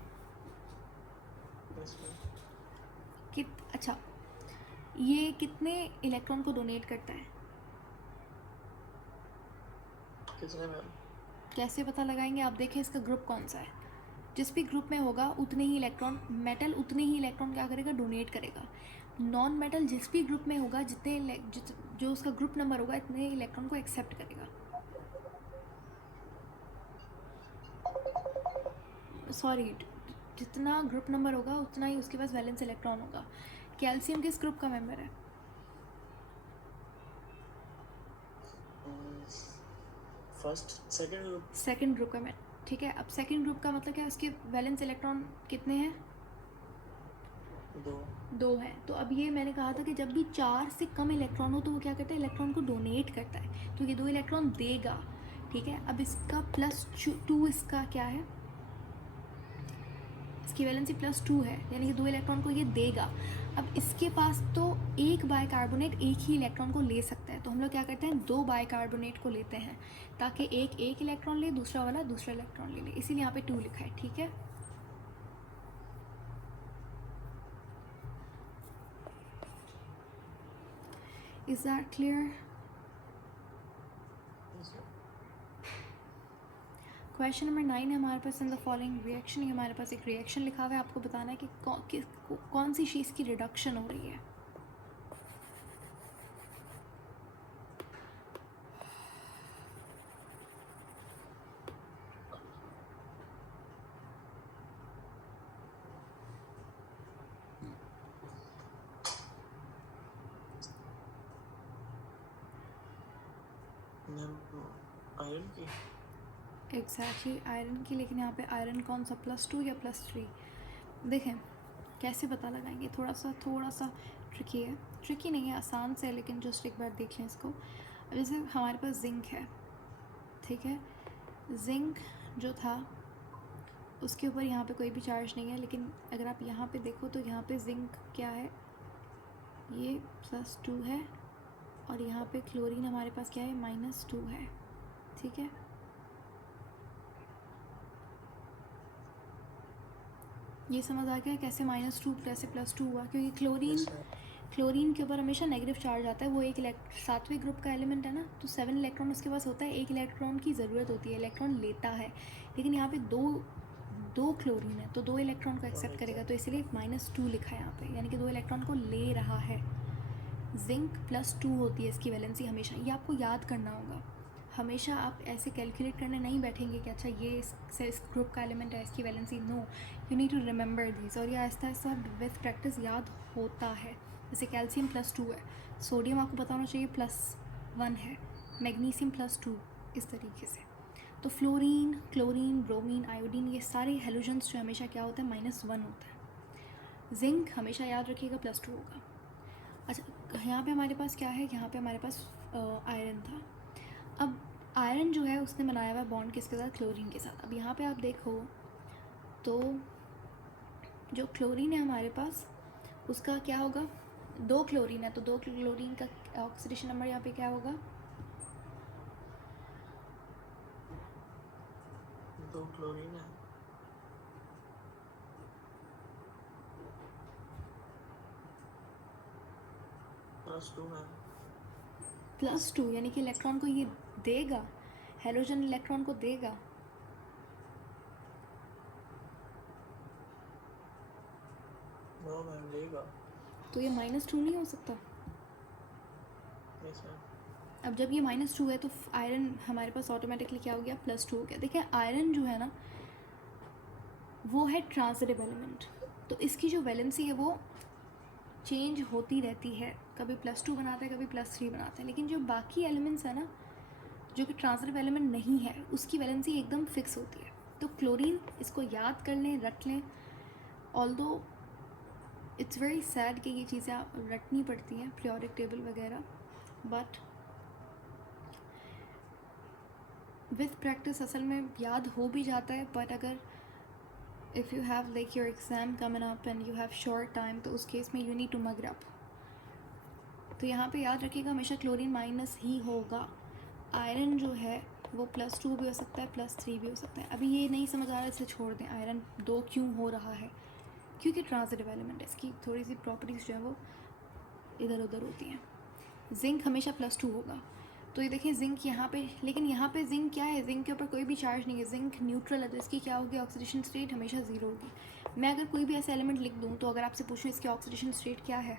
अच्छा, ये कितने इलेक्ट्रॉन को डोनेट करता है? किसने में? कैसे पता लगाएंगे? आप देखें इसका ग्रुप कौन सा है। जिस भी ग्रुप में होगा उतने ही इलेक्ट्रॉन, मेटल उतने ही इलेक्ट्रॉन क्या करेगा? डोनेट करेगा। नॉन मेटल जिस भी ग्रुप में होगा, जितने जो उसका ग्रुप नंबर होगा इतने इलेक्ट्रॉन को एक्सेप्ट करेगा। सॉरी, जितना ग्रुप नंबर होगा उतना ही उसके पास वैलेंस इलेक्ट्रॉन होगा। कैल्शियम किस ग्रुप का मेंबर है? सेकंड ग्रुप का मैं। ठीक है, अब सेकंड ग्रुप का मतलब क्या है? उसके वैलेंस इलेक्ट्रॉन कितने हैं? 2 है। तो अब ये मैंने कहा था कि जब भी 4 से कम इलेक्ट्रॉन हो तो वो क्या करता है? इलेक्ट्रॉन को डोनेट करता है, तो ये 2 इलेक्ट्रॉन देगा। ठीक है, अब इसका +2 इसका क्या है? इसकी वैलेंसी +2 है, यानी कि 2 इलेक्ट्रॉन को ये देगा। अब इसके पास तो एक बाइकार्बोनेट एक ही इलेक्ट्रॉन को ले सकता है, तो हम लोग क्या करते हैं, 2 बाइकार्बोनेट को लेते हैं ताकि एक इलेक्ट्रॉन ले, दूसरा वाला दूसरा इलेक्ट्रॉन ले ले, इसीलिए यहाँ पे 2 लिखा है, ठीक है। Is that clear? Question number 9 है हमारे पास, इन द फॉलोइंग रिएक्शन, ये हमारे पास एक रिएक्शन लिखा हुआ है, आपको बताना है कि कौन सी चीज़ की रिडक्शन हो रही है। आयरन की एग्जैक्टली आयरन की, लेकिन यहाँ पे आयरन कौन सा, +2 या +3? देखें कैसे पता लगाएंगे, थोड़ा सा ट्रिकी है, ट्रिकी नहीं है, आसान से है, लेकिन जस्ट एक बार देख लें इसको। अब जैसे हमारे पास जिंक है, ठीक है, जिंक जो था उसके ऊपर यहाँ पे कोई भी चार्ज नहीं है, लेकिन अगर आप यहाँ पे देखो तो यहाँ पे जिंक क्या है, ये +2 है, और यहाँ पे क्लोरीन हमारे पास क्या है, -2 है, ठीक है। ये समझ आ गया कैसे -2 कैसे +2 हुआ, क्योंकि क्लोरीन के ऊपर हमेशा नेगेटिव चार्ज आता है, वो एक 7वें ग्रुप का एलिमेंट है ना, तो 7 इलेक्ट्रॉन उसके पास होता है, 1 इलेक्ट्रॉन की ज़रूरत होती है, इलेक्ट्रॉन लेता है, लेकिन यहाँ पे दो क्लोरीन है तो 2 इलेक्ट्रॉन को एक्सेप्ट करेगा, तो इसलिए -2 लिखा है यहाँ पे, यानी कि 2 इलेक्ट्रॉन को ले रहा है। जिंक +2 होती है इसकी वैलेंसी हमेशा, ये आपको याद करना होगा। हमेशा आप ऐसे कैलकुलेट करने नहीं बैठेंगे कि अच्छा ये इस ग्रुप का एलिमेंट है, इसकी valency, no, you need to remember this, और ये आहिस्ता आहिस्ता विथ प्रैक्टिस याद होता है। जैसे कैल्शियम +2 है, सोडियम आपको पता होना चाहिए +1 है, मैग्नीशियम +2, इस तरीके से। तो फ्लोरीन, क्लोरीन, ब्रोमीन, आयोडीन, ये सारे हेलोजेंस जो हमेशा क्या होता है, -1 होता है। जिंक हमेशा याद रखिएगा +2 होगा। अच्छा यहाँ पे हमारे पास क्या है, यहाँ पे हमारे पास आयरन था। अब आयरन जो है उसने बनाया हुआ बॉन्ड किसके साथ, क्लोरीन के साथ। अब यहाँ पे आप देखो तो जो क्लोरीन है हमारे पास उसका क्या होगा, 2 क्लोरीन है, तो 2 क्लोरीन का ऑक्सीडेशन नंबर यहाँ पे क्या होगा, 2 क्लोरीन है, +2 है, +2, यानी कि इलेक्ट्रॉन को ये देगा, हेलोजन इलेक्ट्रॉन को देगा। नो मैम लेगा, तो ये -2 नहीं हो सकता। यस मैम, अब जब ये -2 है तो आयरन हमारे पास ऑटोमेटिकली क्या हो गया, +2 हो गया। देखिए आयरन जो है ना वो है ट्रांजिटिव एलिमेंट, तो इसकी जो वैलेंसी है वो चेंज होती रहती है, कभी +2 बनाता है, कभी +3 बनाता है, लेकिन जो बाकी एलिमेंट्स है ना जो कि ट्रांजिटिव एलिमेंट नहीं है उसकी वैलेंसी एकदम फिक्स होती है। तो क्लोरीन, इसको याद कर लें, रट लें, ऑल्दो इट्स वेरी सैड कि ये चीज़ें आप रटनी पड़ती हैं, पीरियोडिक टेबल वगैरह, बट विथ प्रैक्टिस असल में याद हो भी जाता है। बट अगर if you have like your exam coming up and you have short time, तो उस केस में you need to mug up. तो यहाँ पे याद रखिएगा हमेशा क्लोरीन माइनस ही होगा। आयरन जो है वो +2 भी हो सकता है, +3 भी हो सकता है। अभी ये नहीं समझ आ रहा है, इसे छोड़ दें। आयरन 2 क्यों हो रहा है, क्योंकि ट्रांजिटिव एलिमेंट है, इसकी थोड़ी सी प्रॉपर्टीज़ जो है वो इधर उधर होती हैं। जिंक हमेशा +2 होगा, तो ये देखिए जिंक यहाँ पे, लेकिन यहाँ पे जिंक क्या है, जिंक के ऊपर कोई भी चार्ज नहीं है, जिंक न्यूट्रल है, तो इसकी क्या होगी, ऑक्सीडेशन स्टेट हमेशा 0 होगी। मैं अगर कोई भी ऐसा एलिमेंट लिख दूँ तो अगर आपसे पूछूँ इसकी ऑक्सीडेशन स्टेट क्या है,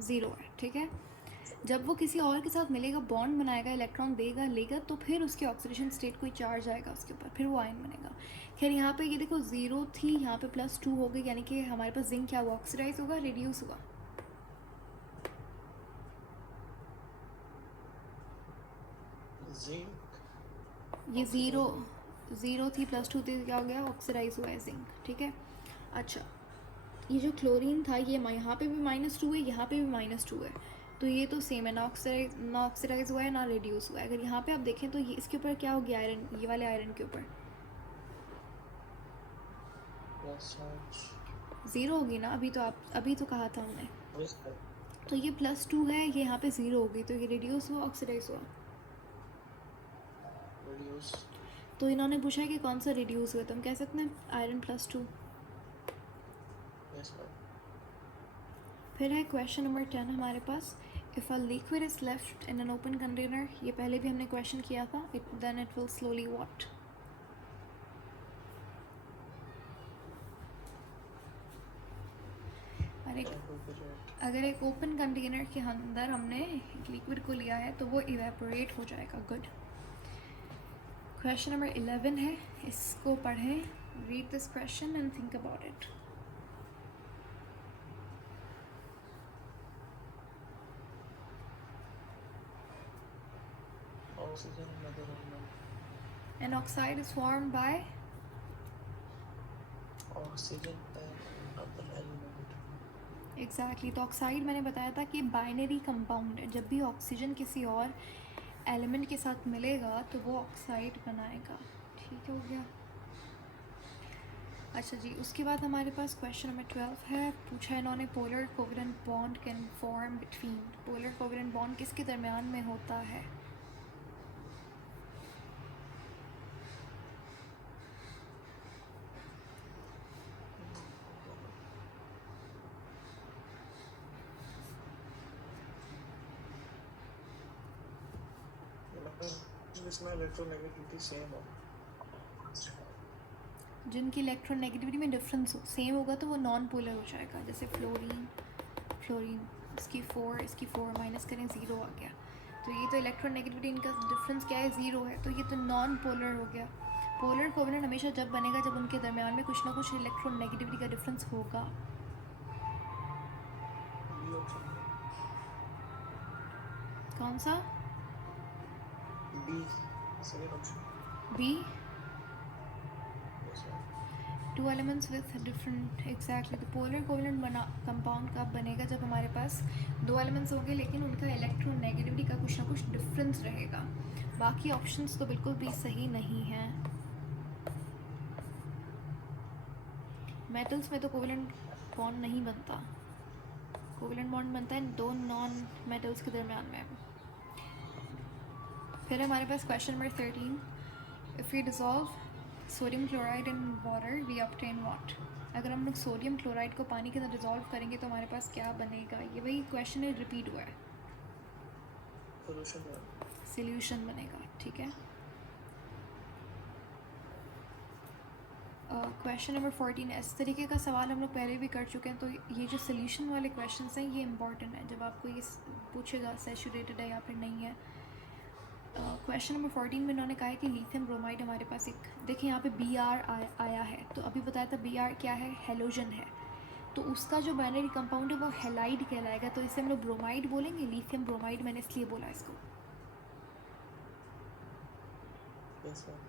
0 है, ठीक है। जब वो किसी और के साथ मिलेगा, बॉन्ड बनाएगा, इलेक्ट्रॉन देगा लेगा, तो फिर उसकी ऑक्सीडेशन स्टेट कोई चार्ज आएगा उसके ऊपर, फिर वो आयन बनेगा। खैर यहाँ पे ये देखो 0 थी, यहाँ पे +2 हो गई, यानी कि हमारे पास जिंक क्या हुआ, ऑक्सीडाइज होगा, रिड्यूस हुआ। जिंक ये 0 थी, +2 थी, क्या हो गया, ऑक्सीडाइज हुआ है जिंक, ठीक है। अच्छा ये जो क्लोरीन था ये यहाँ पे भी -2 है, यहाँ पे भी -2 है, तो ये तो सेम है, ना ऑक्सीडाइज हुआ है ना रिड्यूस हुआ है। अगर यहाँ पे आप देखें तो ये इसके ऊपर क्या हो गया, आयरन, ये वाले आयरन के ऊपर प्लस चार्ज, 0 होगी ना, अभी तो कहा था हमने। तो ये +2 है, ये यहाँ पे 0 हो गई, तो ये रिड्यूस हुआ ऑक्सीडाइज हुआ। रिड्यूस। तो इन्होंने पूछा है कि कौन सा रिड्यूस हुआ, तो हम कह सकते हैं आयरन +2। Yes ma'am. फिर है क्वेश्चन नंबर 10 हमारे पास, if a liquid is left in an open container, ये पहले भी हमने क्वेश्चन किया था, then it will slowly what. अगर एक ओपन कंटेनर के अंदर हमने एक लिक्विड को लिया है तो वो इवेपोरेट हो जाएगा। गुड। क्वेश्चन नंबर 11 है, इसको पढ़ें, read this question and think about it. Oxygen, another element. An oxide is formed by Oxygen and other element. Exactly. तो ऑक्साइड मैंने बताया था कि बाइनरी कंपाउंड है, जब भी ऑक्सीजन किसी और एलिमेंट के साथ मिलेगा तो वो ऑक्साइड बनाएगा। ठीक हो गया। अच्छा जी, उसके बाद हमारे पास क्वेश्चन नंबर 12 है, पूछा है इन्होंने, polar covalent bond can form between, polar covalent bond किसके दरमियान में होता है? जिसमें इलेक्ट्रोनेगेटिविटी सेम हो, जिनकी इलेक्ट्रोनेगेटिविटी में डिफरेंस हो, सेम होगा तो वो नॉन पोलर हो जाएगा। जैसे फ्लोरीन, इसकी 4, इसकी 4 माइनस करें 0 आ गया, तो ये तो इलेक्ट्रोनेगेटिविटी इनका डिफरेंस क्या है, 0 है, तो ये तो नॉन पोलर हो गया। पोलर कोवेलेंट हमेशा जब बनेगा जब उनके दरमियान में कुछ ना कुछ इलेक्ट्रोनेगेटिविटी का डिफरेंस होगा। बी ऑप्शन, कौन सा? B, second option. B. Yes ma'am. 2 elements with different, exactly. तो पोलर कोवेलेंट बना कंपाउंड कब बनेगा, जब हमारे पास 2 एलिमेंट्स होंगे लेकिन उनका इलेक्ट्रोनेगेटिविटी का कुछ ना कुछ डिफरेंस रहेगा। बाकी ऑप्शंस तो बिल्कुल भी सही नहीं हैं। मेटल्स में तो कोवेलेंट बॉन्ड नहीं बनता, कोवेलेंट बॉन्ड बनता है 2 नॉन मेटल्स के दरमियान में। फिर हमारे पास question number 13, if we dissolve sodium chloride in water we obtain what. अगर हम लोग सोडियम क्लोराइड को पानी के अंदर डिज़ोल्व करेंगे तो हमारे पास क्या बनेगा? ये वही क्वेश्चन है, रिपीट हुआ है। सॉल्यूशन है। सॉल्यूशन बनेगा। ठीक है। क्वेश्चन नंबर 14, इस तरीके का सवाल हम लोग पहले भी कर चुके हैं, तो ये जो सॉल्यूशन वाले क्वेश्चंस हैं ये इंपॉर्टेंट है, जब आपको ये पूछेगा सैचुरेटेड है या फिर नहीं है। क्वेश्चन नंबर 14 में उन्होंने कहा है कि लिथियम ब्रोमाइड हमारे पास एक, देखिए यहाँ पे Br आया है, तो अभी बताया था Br क्या है, हेलोजन है, तो उसका जो बाइनरी कंपाउंड है वो हेलाइड कहलाएगा, तो इसे हम लोग ब्रोमाइड बोलेंगे। लिथियम ब्रोमाइड मैंने इसलिए बोला इसको। Yes ma'am.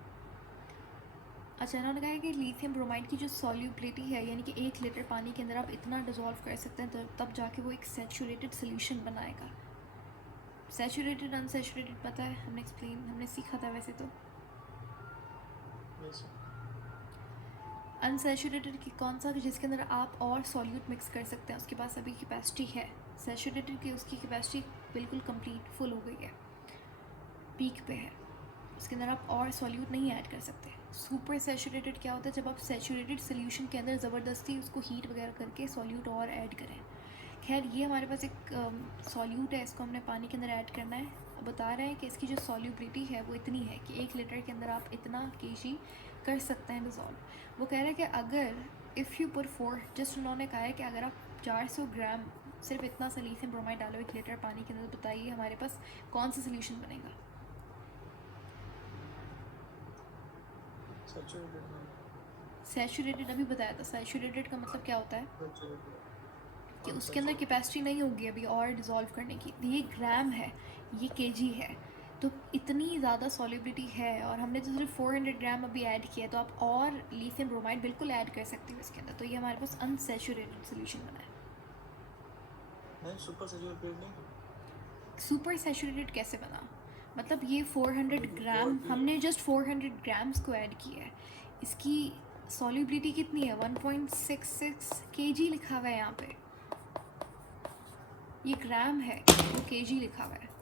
अच्छा, इन्होंने कहा है कि लिथियम ब्रोमाइड की जो सॉल्युबिलिटी है, यानी कि 1 लीटर पानी के अंदर आप इतना डिज़ोल्व कर सकते हैं तब जाके वो एक सैचुरेटेड सोल्यूशन बनाएगा। सैचुरेटेड अनसैचुरेटेड पता है, हमने सीखा था वैसे तो। Yes ma'am. अनसैचुरेटेड की कौन सा, जिसके अंदर आप और सॉल्यूट मिक्स कर सकते हैं, उसके पास अभी कैपेसिटी है। सैचुरेटेड की उसकी कैपेसिटी बिल्कुल कंप्लीट फुल हो गई है, पीक पे है, उसके अंदर आप और सॉल्यूट नहीं ऐड कर सकते। सुपर सैचुरेटेड क्या होता है, जब आप सैचुरेटेड सोल्यूशन के अंदर ज़बरदस्ती उसको हीट वगैरह करके सॉल्यूट और ऐड करें। खैर, ये हमारे पास एक सॉल्यूट है, इसको हमने पानी के अंदर ऐड करना है। अब बता रहे हैं कि इसकी जो सॉल्युबिलिटी है वो इतनी है कि 1 लीटर के अंदर आप इतना kg कर सकते हैं डिज़ोल्व। वो कह रहे हैं कि अगर इफ़ यू पुट 4, जस्ट उन्होंने कहा है कि अगर आप 400 ग्राम सिर्फ इतना सा लिथियम ब्रोमाइड डालो 1 लीटर पानी के अंदर, बताइए हमारे पास कौन सा सोल्यूशन बनेगा? Saturated ma'am. सैचुरेटेड अभी बताया था, सैचुरेटेड का मतलब क्या होता है सैचुरेटेड कि उसके अंदर कैपेसिटी नहीं होगी अभी और डिज़ोल्व करने की। ये ग्राम है, ये kg है, तो इतनी ज़्यादा सॉल्युबिलिटी है, और हमने तो सिर्फ 400 ग्राम अभी ऐड किया है, तो आप और लिथियम ब्रोमाइड बिल्कुल ऐड कर सकते हो इसके अंदर, तो ये हमारे पास अनसैचुरेटेड सोल्यूशन बना है। नहीं, सुपर सैचुरेटेड नहीं। सुपर सैचुरेटेड कैसे बना? मतलब ये 400 ग्राम, हमने जस्ट 400 ग्राम्स को ऐड किया है, इसकी सॉल्युबिलिटी कितनी है, 1.66 kg लिखा हुआ है यहाँ पे। ये ग्राम है, वो केजी लिखा हुआ है।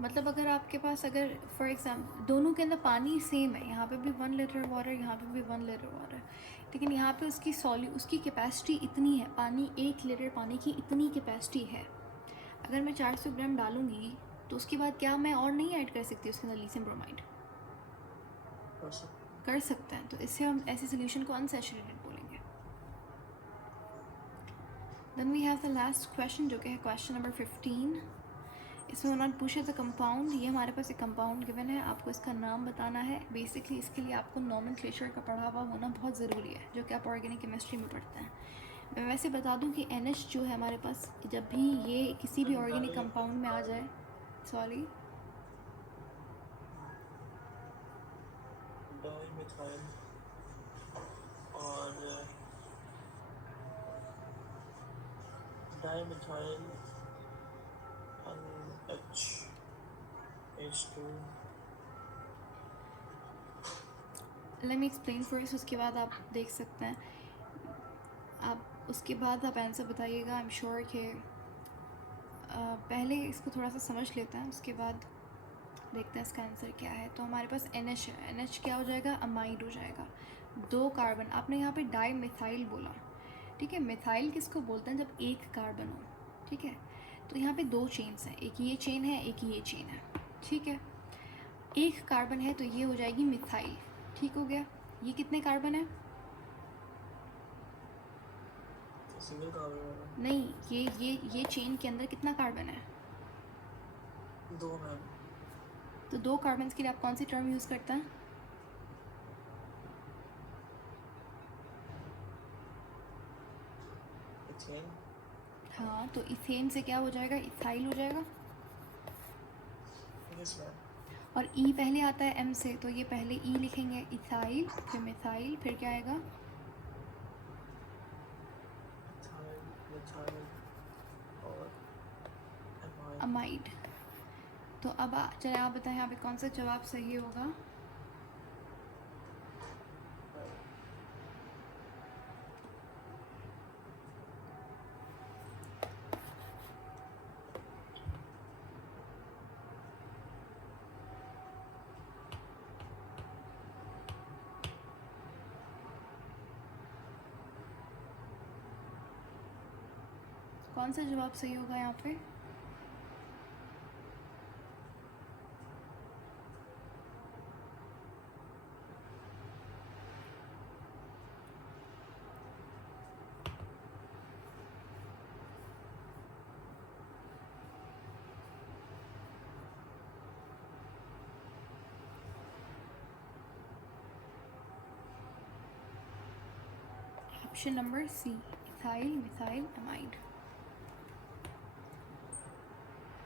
मतलब अगर आपके पास, अगर फॉर एग्जाम्पल दोनों के अंदर पानी सेम है, यहाँ पे भी 1 लीटर वाटर, यहाँ पे भी 1 लीटर वाटर, लेकिन यहाँ पे उसकी कैपेसिटी इतनी है, पानी 1 लीटर पानी की इतनी कैपेसिटी है। अगर मैं 400 ग्राम डालूँगी तो उसके बाद क्या मैं और नहीं ऐड कर सकती उसके अंदर लिथियम ब्रोमाइड? कर सकते हैं। तो इससे हम ऐसे सोल्यूशन को अनसैचुरेटेड बोलेंगे। Then we have the last question, जो कि है क्वेश्चन नंबर 15। इसमें उन्होंने पूछा था कंपाउंड। ये हमारे पास एक कंपाउंड गिवन है, आपको इसका नाम बताना है। बेसिकली इसके लिए आपको नॉमेनक्लेचर का पढ़ा हुआ होना बहुत ज़रूरी है, जो कि आप ऑर्गेनिक केमिस्ट्री में पढ़ते हैं। मैं वैसे बता दूं कि NH जो है हमारे पास, जब भी ये किसी भी ऑर्गेनिक कंपाउंड में आ जाए, सॉरी, डाइमिथाइल और dimethyl NH2। Let me explain first, उसके बाद आप देख सकते हैं। आप उसके बाद आप आंसर बताइएगा। आई एम श्योर कि पहले इसको थोड़ा सा समझ लेते हैं, उसके बाद देखते हैं इसका आंसर क्या है। तो हमारे पास NH है, NH क्या हो जाएगा? अमाइड हो जाएगा। 2 कार्बन, आपने यहाँ पे डाई मिथाइल बोला, ठीक है। मिथाइल किसको बोलते हैं? जब एक कार्बन हो, ठीक है। तो यहाँ पे 2 चेन्स हैं, एक ये चेन है, एक ये चेन है, ठीक है। एक कार्बन है तो ये हो जाएगी मिथाइल, ठीक हो गया। ये कितने कार्बन है? सिंगल कार्बन नहीं, ये चेन के अंदर कितना कार्बन है? 2 मैम। तो 2 कार्बन के लिए आप कौन सी टर्म यूज़ करते हैं? इथेन। हाँ, तो इथेन से क्या हो जाएगा? इथाइल हो जाएगा। Yes ma'am. और ई पहले आता है M से, तो ये पहले ई लिखेंगे, इथाइल, फिर मिथाइल, फिर क्या आएगा? इथाइल, मिथाइल और एमाइड। अमाइड। तो अब चलिए आप बताएं यहाँ पे कौन सा जवाब सही होगा? कौन सा जवाब सही होगा यहाँ पे? Option number C, ethyl, methyl, amide.